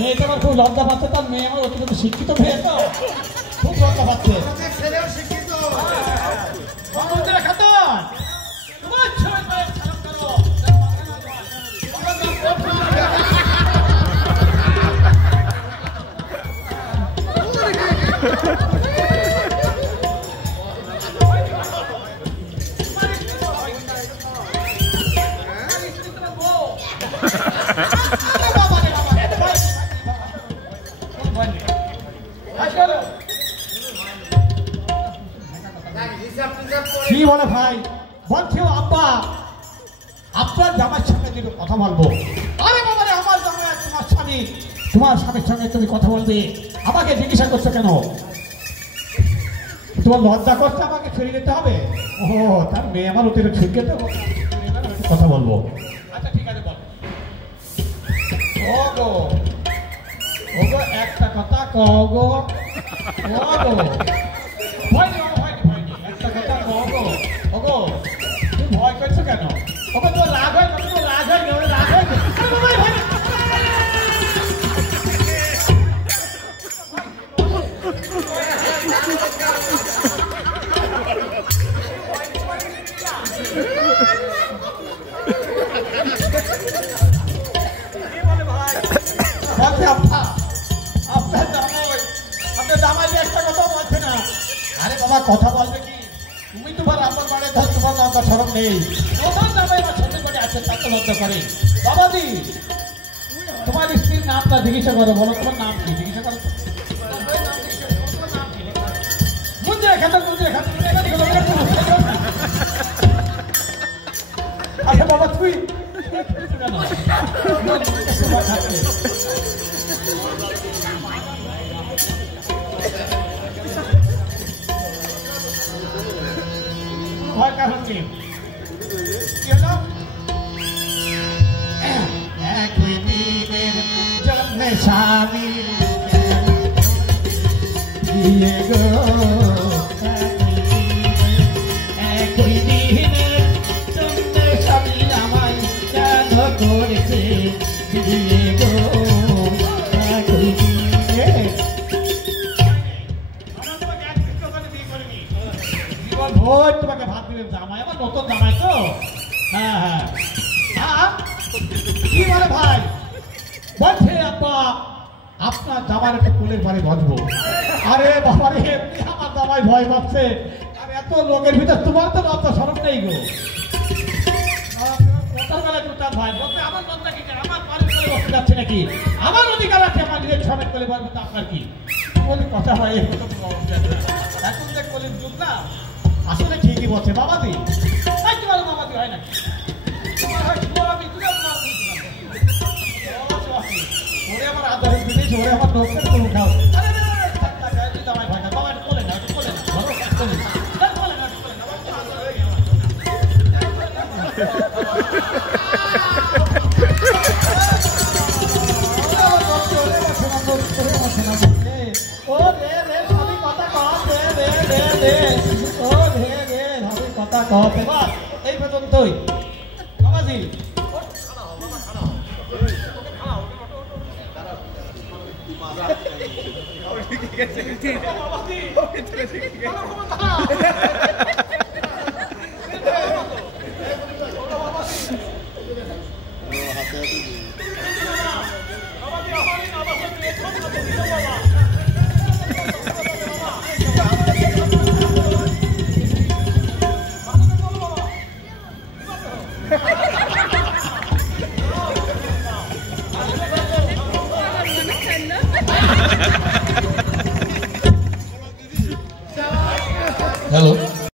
মেয়েটা আমার খুব লজ্জা পাচ্ছে, তার মেয়ে আমার অতিরিক্ত শিক্ষিত মেয়ে তো খুব লজ্জা পাচ্ছে। ছেলেও শিক্ষিত। খাতুন তোমার ছেলে সালাম করো। কি বলে ভাই? বলছে আব্বা আপনার জামার সঙ্গে যদি কথা বলবো। আরে বাবা রে, আমার জামাই আর তোমার স্বামী, তোমার স্বামীর সঙ্গে তুমি কথা বলবে, আমাকে জিজ্ঞাসা করছো কেন? তোমার লজ্জা করছে আমাকে ছড়িয়ে দিতে হবে? ও তার মেয়ে আমার অতিরিক্ত শিক্ষিত, কথা বলবো। আচ্ছা ঠিক আছে বল। ওগো ওগো একটা কথা কগো, ওগো ভয়নি ভয়নি ভয়নি, একটা কথা কগো। ওগো তুমি ভয় করছো কেন? ওগো তোমার রাগ হয় না? তোমার রাগ হয় না? রাগ হয় না? কথা বলবে কি? তুমি তোমার আপনার বাড়ি ধর, তোমার লজ্জা সরম নেই। তোমার জামাই আমার ছোট করে আছে, তাকে লজ্জা করে। বাবাজি তোমার স্ত্রীর নামটা জিজ্ঞাসা করো, বলো তোমার নাম কি? জিজ্ঞাসা করো। আচ্ছা বাবা তুই ভয় কারণ কি? একদিনের জন্মে স্বামী গো, একদিনের জন্মে স্বামী আমায় কেন করেছে গো, তোমাকে ভাত দিলেন জামাই, আমার নতুন জামাই তো। হ্যাঁ হ্যাঁ হ্যাঁ কি বলে ভাই? বলছে আব্বা আপনার জামার একটু কোলের বাড়ি বসবো। আরে বাবা রে, এমনি আমার জামাই ভয় পাচ্ছে, আর এত লোকের ভিতর তোমার তো লজ্জা সরম নেই গো। ভাই বলতে আমার লজ্জা কি? আমার বাড়ির কোলে বসতে যাচ্ছে নাকি? আমার অধিকার আছে আমার নিজের স্বামীর কোলে বসবো, তো আপনার কি? বলি কথা হয় এখন যে কোলের যুগ না, আসলে ঠিকই বলছে বাবাজি। তোমার বাবাজি হয় নাকি? ওরে আমার আদরের জিনিস, ওরে আমার লোকের কোনো খাও। জামাই ভাই না, বাবা কোলে না, কোলে না, কোলে না, কোলে না, ও রে রে সবই কথা কম, রে রে রে রে, ও রে রে সবই কথা কম। এবার এই পর্যন্তই বাবাজি। ঠিক আছে